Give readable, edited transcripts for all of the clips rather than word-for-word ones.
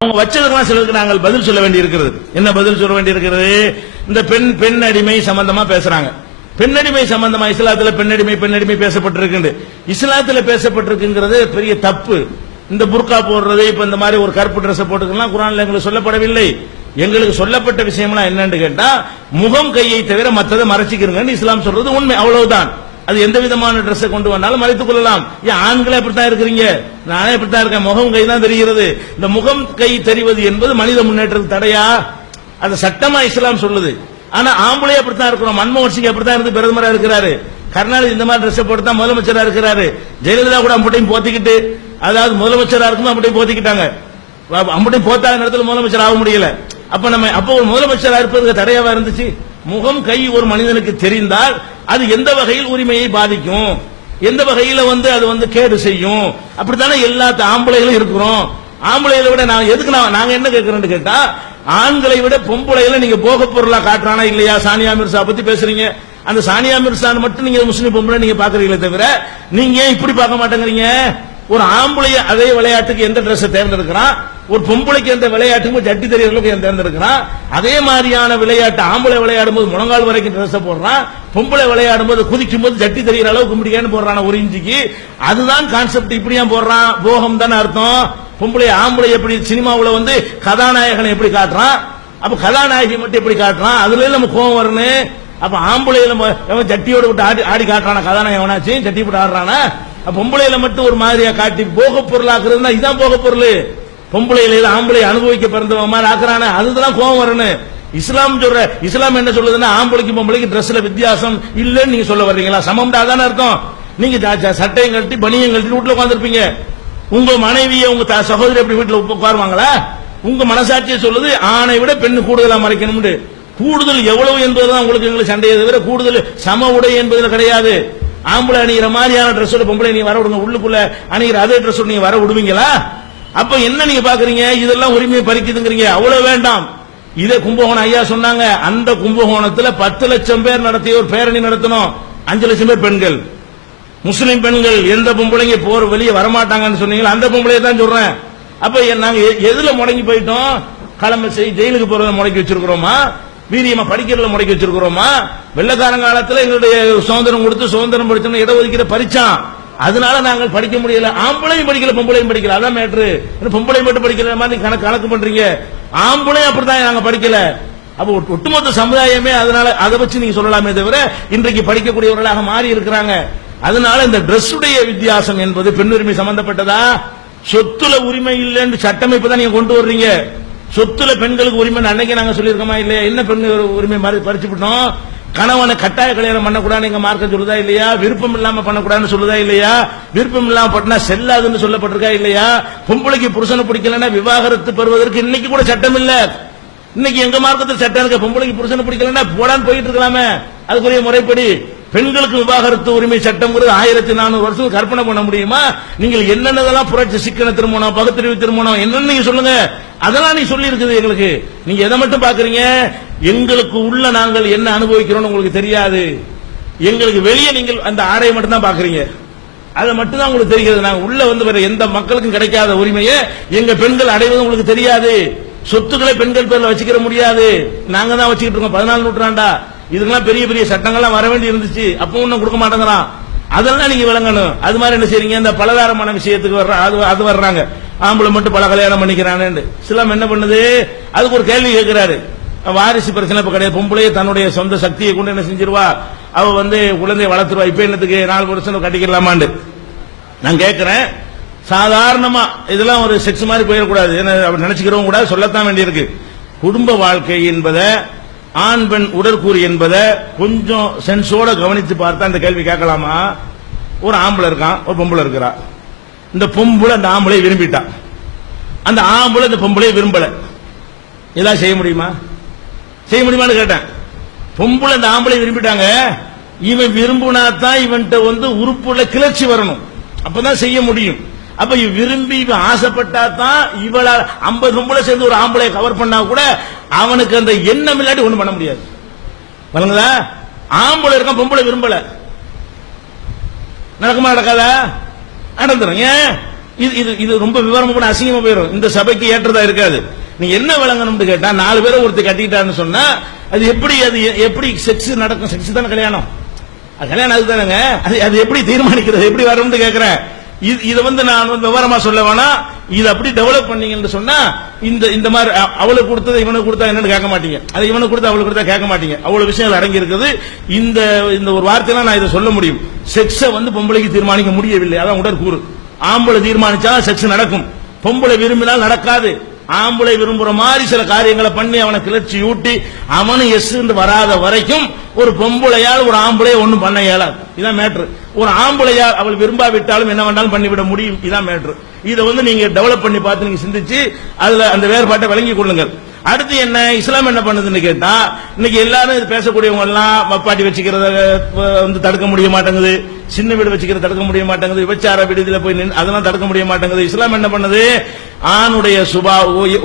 அவங்க வச்சதுக்கெல்லாம் சிலருக்கு நாங்கள் பதில் சொல்ல வேண்டி இருக்கிறது. என்ன பதில் சொல்ல வேண்டி இருக்கிறது? இந்த பெண் அடிமை சம்பந்தமா பேசுறாங்க. பெண்ணடிமை சம்பந்தமா இஸ்லாத்துல பெண்ணடிமை பேசப்பட்டிருக்கு. இஸ்லாத்துல பேசப்பட்டிருக்குங்கிறது பெரிய தப்பு. இந்த புர்கா போடுறது, இப்ப இந்த மாதிரி ஒரு கருப்பு டிரெஸ் போட்டுக்கலாம் குர்ஆன்ல எங்களுக்கு சொல்லப்படவில்லை. எங்களுக்கு சொல்லப்பட்ட விஷயம்லாம் என்னன்னு கேட்டா, முகம் கையை தவிர மற்றதை மறைச்சிக்கிறீங்கன்னு இஸ்லாம் சொல்றது உண்மை, அவ்வளவுதான். அது எந்த விதமான டிரெஸ் கொண்டு வந்தாலும் மறைத்துக் கொள்ளலாம். ஏன் ஆண்களே அப்படித்தான் இருக்கிறீங்க, நானே அப்படித்தான் இருக்கேன், முகம் கை தான் தெரிகிறது. இந்த முகம் கை தெரிவது என்பது மனித முன்னேற்றத்துக்கு தடையா? அது சட்டமா இஸ்லாம் சொல்லுது. ஆனா ஆம்பளை அப்படித்தான் இருக்கிறோம். மன்மோகன் சிங் அப்படித்தான் இருந்து பிரதமரா இருக்கிறாரு. கருணாநிதி இந்த மாதிரி ட்ரெஸ் போட்டு தான் முதலமைச்சரா இருக்கிறாரு. ஜெயலலிதா கூட அம்பட்டையும் போத்திக்கிட்டு, அதாவது முதலமைச்சரா இருக்கும் அம்பட்டையும் போத்திக்கிட்டாங்க. அம்பட்டையும் போத்தாத நேரத்தில் முதலமைச்சர் ஆக முடியல. அப்போ ஒரு முதலமைச்சரா இருப்பதுக்கு தடையாவா இருந்துச்சு? முகம் கை ஒரு மனிதனுக்கு தெரிந்தால் அது எந்த வகையில் உரிமையை பாதிக்கும், எந்த வகையில அது கேடு செய்யும். அப்படித்தானே எல்லா ஆம்பளைகளும் இருக்கிறோம். ஆம்பளைகளை விட நாங்க என்ன கேட்கிறோம் கேட்டா, ஆண்களை விட பொம்பளைகளை நீங்க போக பொருளா காட்டுறானா இல்லையா? சானியா மிர்சா பத்தி பேசுறீங்க. அந்த சானியா மிர்சா மட்டும் நீங்க முஸ்லிம் பொம்பளை நீங்க பாக்குறீங்களே தவிர நீங்க ஏன் இப்படி பார்க்க மாட்டேங்கிறீங்க? ஒரு ஆம்பளைய அதே விளையாட்டுக்கு எந்த டிரெஸ் தேர்ந்தெடுக்கிறான், ஒரு பொம்பளைக்கு எந்த விளையாட்டுக்கு ஜட்டி தெரியறதுக்கு தேர்ந்தெடுக்கிறான். அதே மாதிரியான விளையாட்டு ஆம்பளை விளையாடும் போது முழங்கால் வரைக்கும் டிரெஸ் போடுறான், பொம்பளை விளையாடும் போது குதிக்கும் போது ஜட்டி தெரியற அளவுக்கு முடியான்னு போடுறான் ஒரு இன்ச்சுக்கு. அதுதான் கான்செப்ட். இப்படியா போடுறான்? போகம் தானே அர்த்தம். பொம்பளை ஆம்பளை எப்படி சினிமாவுல கதாநாயகனை எப்படி காட்டுறான், அப்ப கதாநாயகி மட்டும் எப்படி காட்டுறான்? அதுல நம்ம கோபம் வரணும். அப்ப ஆம்பளையில ஜட்டியோட விட்டு ஆடி காட்டுறானா கதாநாயகனாச்சு, ஜட்டி போட்டு ஆடுறானா? பொம்பளையில மட்டும் ஒரு மாதிரியா காட்டி போக பொருளாக்குறதுனா இதான் போக பொருள். பொம்பளையில ஆம்பளை அனுபவிக்க பிறந்தவங்க மாதிரி ஆக்குறானே, அதுதான் கோபம் வரணும். இஸ்லாம் என்ன சொல்லுதுன்னா, ஆம்பளைக்கு பொம்பளைக்கு டிரெஸ்ல வித்தியாசம் இல்லன்னு நீங்க சொல்ல வர்றீங்களா? சமம்டா தானே அர்த்தம். நீங்க சட்டையும் கழட்டி பனியும் கழட்டி வீட்டுல உட்காந்துருப்பீங்க. உங்க மனைவியை உங்க சகோதரி எப்படி வீட்டுல உட்காருவாங்களா? உங்க மனசாட்சியை சொல்லுது ஆணை விட பெண்ணு கூடுதலா மறைக்கணும். கூடுதல் எவ்வளவு என்பதுதான் உங்களுக்கு எங்களுக்கு சண்டையை தவிர கூடுதல் சம உடை என்பதில் கிடையாது. ஆம்பளை அணிகிற மாதிரியான ட்ரெஸ்ஸோட பொம்பளை நீங்க வர விடுங்க, உள்ளுக்குள்ள அணிகிற அதே ட்ரெஸ்ஸோட நீங்க வர விடுவீங்களா? அப்ப என்ன நீங்க பாக்குறீங்க? இதெல்லாம் உரிமையை பறிக்குதுங்கிறீங்க. அவ்வளவு வேண்டாம். இதே கும்பகோணம் ஐயா சொன்னாங்க, அந்த கும்பகோணத்துல 10 லட்சம் பேர் நடத்திய ஒரு பேரணி நடத்தணும். 5 லட்சம் பேர் பெண்கள், முஸ்லிம் பெண்கள். எந்த பொம்பளைங்க போற வெளியே வரமாட்டாங்கன்னு சொன்னீங்களா, அந்த பொம்பளையை தான் சொல்றேன். அப்ப நாங்க எதுல முடங்கி போயிட்டோம்? கிளம்ப ஜெயிலுக்கு போறத முடக்கி வச்சிருக்கிறோமா? வீரியமா படிக்கிறதுல முடக்கி வச்சிருக்கிறோமா? வெள்ளக்காரன் காலத்துல எங்களுடைய சுதந்திரம் கொடுத்து சுதந்திரம் படிச்சோம், இடஒதுக்கீடு பறிச்சான். அதனால நாங்கள் படிக்க முடியல. ஆம்பளையும் படிக்கல, பொம்பளையும் படிக்கல. அதான் மேட்ரு. பொம்பளை மட்டும் படிக்கல மாதிரி கணக்கு பண்றீங்க. ஆம்பளையும் அப்படிதான் நாங்க படிக்கல. அப்ப ஒட்டுமொத்த சமுதாயமே அதனால அதை வச்சு நீங்க சொல்லலாமே தவிர இன்றைக்கு படிக்கக்கூடியவர்களாக மாறி இருக்கிறாங்க. அதனால இந்த டிரெஸ் உடைய வித்தியாசம் என்பது பெண் உரிமை சம்பந்தப்பட்டதா? சொத்துல உரிமை இல்லைன்னு சட்டமைப்பு தான் நீங்க கொண்டு வர்றீங்க. சொத்துல பெண்களுக்கு உரிமை அன்னைக்கு நாங்க சொல்லியிருக்கோமா இல்லையா? என்ன பெண் உரிமை பறிச்சு விட்டோம்? கணவனை கட்டாய கல்யாணம் பண்ணக்கூடாது எங்க மார்க்க சொல்லுதா இல்லையா? விருப்பம் இல்லாம பண்ணக்கூடாதுன்னு சொல்லுதா இல்லையா? விருப்பம் இல்லாம பண்ணா செல்லாதுன்னு சொல்லப்பட்டிருக்கா இல்லையா? பொம்பளைக்கு புருஷனை பிடிக்கலன்னா விவாகரத்து பெறுவதற்கு இன்னைக்கு கூட சட்டம் இல்ல. இன்னைக்கு எங்க மார்க்கத்தில் சட்டம் இருக்க, பொம்பளைக்கு புருஷனை பிடிக்கலன்னா போடான்னு போயிட்டு இருக்கலாமே. அதுக்குரிய முறைப்படி பெண்களுக்கு விவாகரத்து உரிமை சட்டம் 1400 வருஷம் கற்பனை பண்ண முடியுமா? நீங்கள் என்னென்னதெல்லாம் புரட்சி சிக்கன திருமணம், பகுத்தறிவு திருமணம் என்னன்னு நீங்க சொல்லுங்க. அதெல்லாம் நீங்க சொல்லி இருக்குது எங்களுக்கு. நீங்க எதை மட்டும் பாக்குறீங்க? எங்களுக்கு உள்ள நாங்கள் என்ன அனுபவிக்கிறோம் உங்களுக்கு தெரியாது. எங்களுக்கு வெளியே நீங்கள் அந்த ஆடையை மட்டும் தான் பாக்குறீங்க. அதை மட்டும் தான் உங்களுக்கு தெரிகிறது. நாங்க உள்ள வேற எந்த மக்களுக்கும் கிடைக்காத உரிமையை எங்க பெண்கள் அடைவது உங்களுக்கு தெரியாது. சொத்துக்களை பெண்கள் பேர்ல வச்சுக்கிற முடியாது. நாங்க தான் வச்சுக்கிட்டு இருக்கோம் 14 நூற்றாண்டா. இதுக்கெல்லாம் பெரிய பெரிய சட்டங்கள்லாம் வர வேண்டி இருந்துச்சு. அப்போ ஒன்னும் கொடுக்க மாட்டேங்கிறான். அதெல்லாம் நீங்க விளங்கணும். அது மாதிரி என்ன செய்றீங்க? இந்த பலதாரமான விஷயத்துக்கு அது வர்றாங்க. ஆம்பளை மட்டும் பல கல்யாணம் பண்ணிக்கிறான்னு சிலம் என்ன பண்ணுது? அதுக்கு ஒரு கேள்வி கேட்கிறாரு. வாரிசு பிரச்சனை இப்ப கிடையாது. பொம்பளையே தன்னுடைய சொந்த சக்தியை கொண்டு என்ன செஞ்சிருவா? அவ குழந்தைய வளர்த்துருவா. இப்ப என்னத்துக்கு 4 வருஷம் கட்டிக்கலாமான்னு நான் கேட்கிறேன். சாதாரணமா இதெல்லாம் ஒரு செக்ஸ் மாதிரி போயிடக்கூடாது. நினைச்சுக்கிறவங்க கூட சொல்லத்தான் வேண்டியிருக்கு. குடும்ப வாழ்க்கை என்பதை, ஆண் பெண் உடற்கூறு என்பதை கொஞ்சம் சென்ஸோட கவனித்து பார்த்தா இந்த கேள்வி கேட்கலாமா? ஒரு ஆம்பளை இருக்கான், ஒரு பொம்பளை இருக்கிறா. இந்த பொம்பளை அந்த ஆம்பளை விரும்பிட்டான், அந்த ஆம்பளை இந்த பொம்பளை விரும்பல. ஏதாவது செய்ய முடியுமா? செய்ய முடியுமான்னு கேட்டேன். பொம்பளை இந்த ஆம்பளை விரும்பிட்டாங்க. இவன் விரும்பினாத்தான் இவன்கிட்ட உறுப்புல கிளர்ச்சி வரணும், அப்பதான் செய்ய முடியும். அப்ப விரும்பி இவன் ஆசைப்பட்டா தான் இவளால் 50 பொம்பளை சேர்ந்து ஒரு ஆம்பளையை கவர் பண்ணா கூட அவனுக்கு அந்த எண்ணம் இல்லாட்டி ஒண்ணும் பண்ண முடியாது. வழங்குதா? ஆம்பளை இருக்கான், பொம்பளை விரும்பல. நடக்குமா நடக்காதா? நடந்துரும். இது இது இது ரொம்ப விவரமா கூட அசிங்கமா போயிடும், இந்த சபைக்கு ஏற்றதா இருக்காது. நீங்க என்ன விளங்கணும்னு கேட்டா 4 பேரை ஒருத்தர் கட்டிக்கிட்டாருன்னு சொன்னா அது எப்படி செக்ஸ் நடக்கும்? செக்ஸ் தானே கல்யாணம், கல்யாணம் அதுதானங்க. அது எப்படி தீர்மானிக்கிறது, எப்படி வரும்னு கேட்கிறேன். இதை நான் விவரமா சொல்ல வேணா, இது அப்படி டெவலப் பண்ணீங்கன்னு சொன்னா இந்த மாதிரி அவளுக்கு கொடுத்தது இவனுக்கு கொடுத்தா என்னன்னு கேட்க மாட்டீங்க, அது இவனுக்கு கொடுத்தா அவளுக்கு கொடுத்தா கேட்க மாட்டீங்க. அவ்வளவு விஷயங்கள் அடங்கி இருக்குது. இந்த ஒரு வார்த்தையெல்லாம் நான் இதை சொல்ல முடியும். செக்ஸை பொம்பளைக்கு தீர்மானிக்க முடியவில்லை, அதான் உடற்கூறு. ஆம்பளை தீர்மானிச்சா செக்ஸ் நடக்கும், பொம்பளை விரும்பினால் நடக்காது. ஆம்பளை விரும்புற மாதிரி சில காரியங்களை பண்ணி அவனை கிளர்ச்சி ஊட்டி அவனு எஸ் வராத வரைக்கும் ஒரு பொம்பளையால் ஒரு ஆம்பளை ஒண்ணும் பண்ண இயலாது. இதான் மேட்ரு. ஒரு ஆம்பளையால் அவள் விரும்பாவிட்டாலும் என்ன வேண்டாலும் பண்ணிவிட முடியும். இதான் மேட்ரு. இதை நீங்க டெவலப் பண்ணி பார்த்து நீங்க சிந்திச்சு அதுல அந்த வேறுபாட்டை விளங்கி கொள்ளுங்கள். அடுத்து என்ன இஸ்லாம் என்ன பண்ணுதுன்னு கேட்டா, இன்னைக்கு எல்லாரும் இது பேசக்கூடியவங்க எல்லாம் மப்பாட்டி வச்சுக்கிறத தடுக்க முடிய மாட்டேங்குது, சின்ன வீடு வச்சுக்கிறத தடுக்க முடிய மாட்டேங்குது, விபச்சார விடுதியில போய் அதெல்லாம் தடுக்க முடிய மாட்டேங்குது. இஸ்லாம் என்ன பண்ணுது, ஆணுடைய சுபா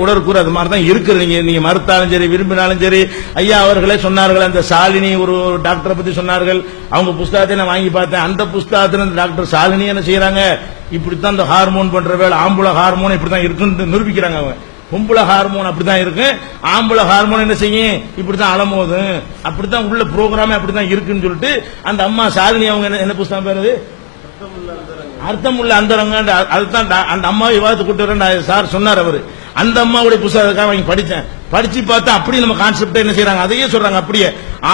உடற்கூறு அது மாதிரி தான் இருக்கு. நீங்க மறுத்தாலும் சரி விரும்பினாலும் சரி. ஐயா அவர்களே சொன்னார்கள், அந்த சாலினி ஒரு டாக்டரை பத்தி சொன்னார்கள், அவங்க புஸ்தகத்தை நான் வாங்கி பார்த்தேன். அந்த புஸ்தகத்தில் டாக்டர் சாலினி என்ன செய்யறாங்க, இப்படித்தான் இந்த ஹார்மோன் பண்ற வேலை, ஆம்பளை ஹார்மோன் இப்படித்தான் இருக்குன்னு நிரூபிக்கிறாங்க. அவங்க பொம்பளை ஹார்மோன் அப்படித்தான் இருக்கு, ஆம்பளை ஹார்மோன் என்ன செய்யும் இப்படித்தான் அலமோது, அப்படித்தான் உள்ள ப்ரோக்ராமே அப்படித்தான் இருக்குன்னு சொல்லிட்டு அந்த அம்மா சாலினி அவங்க என்ன புஸ்தகம் பேரு, அர்த்தம் உள்ள அந்தரங்க. அதுதான் அந்த அம்மாவை விவாதத்தை கூட்டு வரேன் சார் சொன்னார் அவரு. அந்த அம்மாவுடைய புத்தகத்துக்காக வாங்கி படிச்சேன். படிச்சு பார்த்தா அப்படி நம்ம கான்செப்ட் என்ன செய்யறாங்க, அதையே சொல்றாங்க. அப்படியே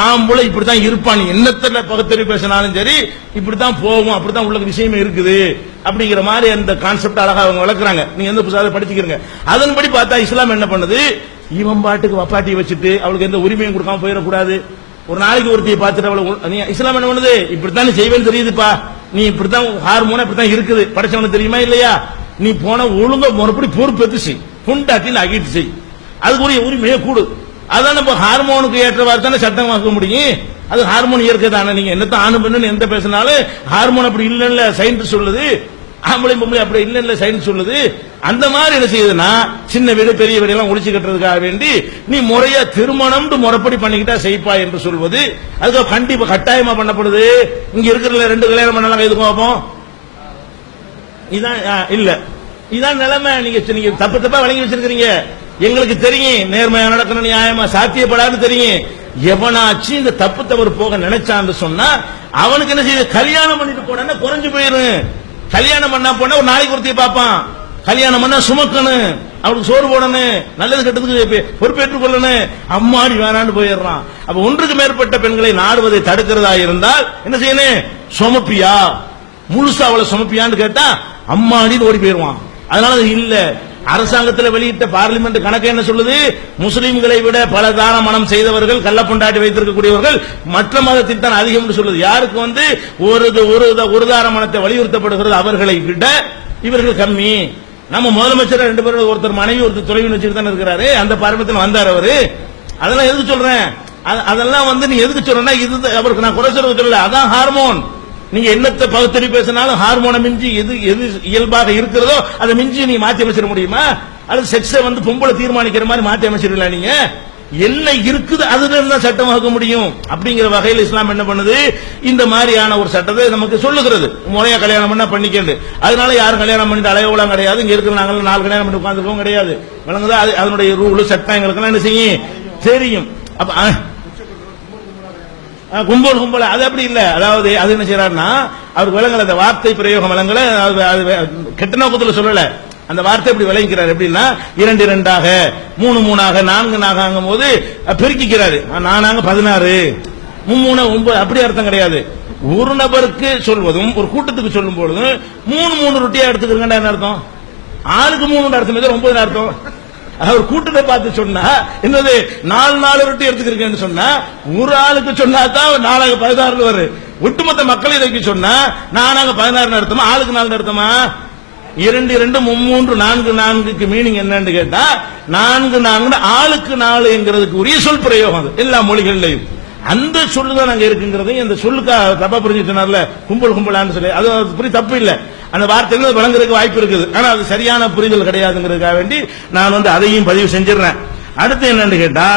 ஆம்பளை இப்படித்தான் இருப்பான், என்னத்துல பகுத்தறிவு பேசினாலும் சரி இப்படித்தான் போகும், அப்படித்தான் உள்ள விஷயமே இருக்குது அப்படிங்கிற மாதிரி அந்த கான்செப்ட் அழகா அவங்க வளர்க்குறாங்க. நீங்க எந்த புத்தகத்தை படிச்சுக்கிறீங்க. அதன்படி பார்த்தா இஸ்லாம் என்ன பண்ணுது, இவன் பாட்டுக்கு வப்பாட்டி வச்சுட்டு அவளுக்கு எந்த உரிமையும் கொடுக்காம போயிடக்கூடாது. ஒரு நாளைக்கு ஒருத்தையை பார்த்துட்டு அவளை இஸ்லாம் என்ன பண்ணுது, இப்படித்தான் செய்வேன்னு தெரியுதுப்பா, நீ இப்படித்தான் ஹார்மோன் இப்படித்தான் இருக்குது படிச்சவனுக்கு தெரியுமா இல்லையா, நீ போன ஒழுங்க மறுபடி பொறுப்பெத்து புண்டாட்டில் அகிட்டு செய், அதுக்குரிய உரிமையை கூடு. அதான் நம்ம ஹார்மோனுக்கு ஏற்றவாறு தானே சட்டமாக்க முடியும். அது ஹார்மோன் இயற்கை தானே. நீங்க என்னத்தான் ஆணு பெண்ணு எந்த பேசினாலும் ஹார்மோன் அப்படி இல்லைன்னு சயின்ஸ் சொல்லுது, ஆம்பளை பொம்பளை அப்படி இல்லைன்னு சயின்ஸ் சொல்லுது. அந்த மாதிரி என்ன செய்யுதுன்னா சின்ன வீடு பெரிய வீடு எல்லாம் ஒழிச்சு கட்டுறதுக்காக வேண்டி நீ முறையா திருமணம் முறைப்படி பண்ணிக்கிட்டா செய்ப்பா என்று சொல்வது அதுக்கு கண்டிப்பா கட்டாயமா பண்ணப்படுது. இங்க இருக்கிற 2 கல்யாணம் பண்ணலாம் எதுக்கும் பார்ப்போம். இதான் இல்ல, இதான் நிலைமை. நீங்க தப்பா வழங்கி வச்சிருக்கீங்க. எங்களுக்கு தெரியும் நேர்மையா நடக்கணும், நியாயமா சாத்தியப்படாது தெரியும். எவனாச்சு இந்த தப்பு தவறு போக நினைச்சான்னு சொன்னா அவனுக்கு என்ன செய்யுது, கல்யாணம் பண்ணிட்டு போனா குறைஞ்சு போயிரும். கல்யாணம் பண்ணா போனா ஒரு நாளைக்கு ஒருத்தைய பார்ப்பான், கல்யாணம் பண்ணா சுமக்கணும், அவனுக்கு சோறு போடணும், நல்லது கெட்டதுக்கு பொறுப்பேற்றுக் கொள்ளணும், அம்மாடி வேணான்னு போயிடுறான். அப்ப ஒன்றுக்கு மேற்பட்ட பெண்களை நாடுவதை தடுக்கிறதா இருந்தால் என்ன செய்யணும், சுமப்பியா முழுசா அவளை சுமப்பியான்னு கேட்டா அம்மாடின்னு ஓடி போயிருவான். அதனால இல்ல, அரசாங்கத்தில் வெளியிட்ட பார்லிமெண்ட் கணக்கு என்ன சொல்லுது, முஸ்லிம்களை விட பல தான மனம் செய்தவர்கள் கள்ளப்பொண்டாட்டி வைத்திருக்கக்கூடியவர்கள் மற்ற மதத்தில் தான் அதிகம் சொல்லுது. யாருக்கு ஒரு தான மனத்தை வலியுறுத்தப்படுகிறது அவர்களை விட இவர்கள் கம்மி. நம்ம முதலமைச்சர் 2 பேரும் ஒருத்தர் மனைவி ஒருத்தர் துறைவின் வச்சுட்டு தான் இருக்கிறாரு, அந்த பார்லிமெண்ட்ல வந்தார் அவரு. அதெல்லாம் எதுக்கு சொல்றேன், அதெல்லாம் நீ எதுக்கு சொல்றேன்னா இது அவருக்கு நான் குறை சொல்றது சொல்லல, அதான் ஹார்மோன். நீங்க என்னத்தை பகுத்தறிவு பேசினாலும் ஹார்மோனை மிஞ்சி எது இயல்பாக இருக்கிறதோ அதை மிஞ்சி நீ மாற்றி அமைச்சிட முடியுமா? அல்லது செக்ஸை பொம்பளை தீர்மானிக்கிற மாதிரி மாற்றி அமைச்சிடலாம். நீங்க என்ன இருக்குது அதுல இருந்தா சட்டமாக்க முடியும். அப்படிங்கிற வகையில் இஸ்லாம் என்ன பண்ணுது, இந்த மாதிரியான ஒரு சட்டத்தை நமக்கு சொல்லுகிறது. முறையா கல்யாணம் பண்ணா பண்ணிக்கண்டு, அதனால யாரும் கல்யாணம் பண்ணிட்டு அலையவலாம் கிடையாது. இங்க இருக்கிற நாங்கள் 4 கல்யாணம் பண்ணி உட்கார்ந்துருக்கோம் கிடையாது. விளங்குதா? அதனுடைய ரூல் சட்டம் எங்களுக்கு என்ன செய்யும் தெரியும். அப்ப கும்பல் அது அப்படி இல்ல. அதாவது அது என்ன செய்யறாருன்னா அவருக்கு விளங்கல, அந்த வார்த்தை பிரயோகம் விளங்கல, கெட்ட நோக்கத்தில் சொல்லல, அந்த வார்த்தை இப்படி விளங்கிக்கிறார். எப்படின்னா 2 2ஆக 3 3ஆக 4 4 போது பெருக்கிக்கிறாரு. 4 16 3 9 அப்படி அர்த்தம் கிடையாது. ஒரு நபருக்கு சொல்வதும் ஒரு கூட்டத்துக்கு சொல்லும் பொழுதும் 3 3 ரொட்டியா எடுத்துக்கிறீங்க என்ன அர்த்தம், ஆளுக்கு 3 அர்த்தம், இது 9 அர்த்தம். அவர் கூட்டத்தை பார்த்து சொன்னா என்னது 4 4 ரொட்டி எடுத்துக்கிறீங்கன்னு சொன்னா ஒரு ஆளுக்கு சொன்னா தான் 4 16 வரும். ஒட்டுமொத்த மக்களை இதைக்கு சொன்னா 4 16 அர்த்தமா, ஆளுக்கு 4 அர்த்தமா? 2 2 3 4 4க்கு மீனிங் என்னன்னு கேட்டா 4 4 ஆளுக்கு 4 என்கிறதுக்கு உரிய சொல் பிரயோகம். அது எல்லா மொழிகளிலையும் அந்த சொல்லுதான் அங்க இருக்குங்கிறது. அந்த சொல்லுக்கா தப்பா புரிஞ்சுட்டனால கும்பலான்னு சொல்லி அது புரிய தப்பு இல்லை. அந்த வார்த்தைகள் வழங்குறதுக்கு வாய்ப்பு இருக்குது. ஆனா அது சரியான புரிதல் கிடையாதுங்கிறதுக்காக வேண்டி நான் அதையும் பதிவு செஞ்சிடறேன். அடுத்து என்னன்னு கேட்டா